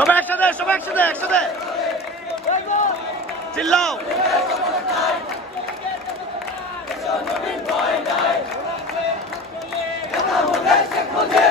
সবাই একসাথে সবাই একসাথে একসাথে চিল্লাও Yeah.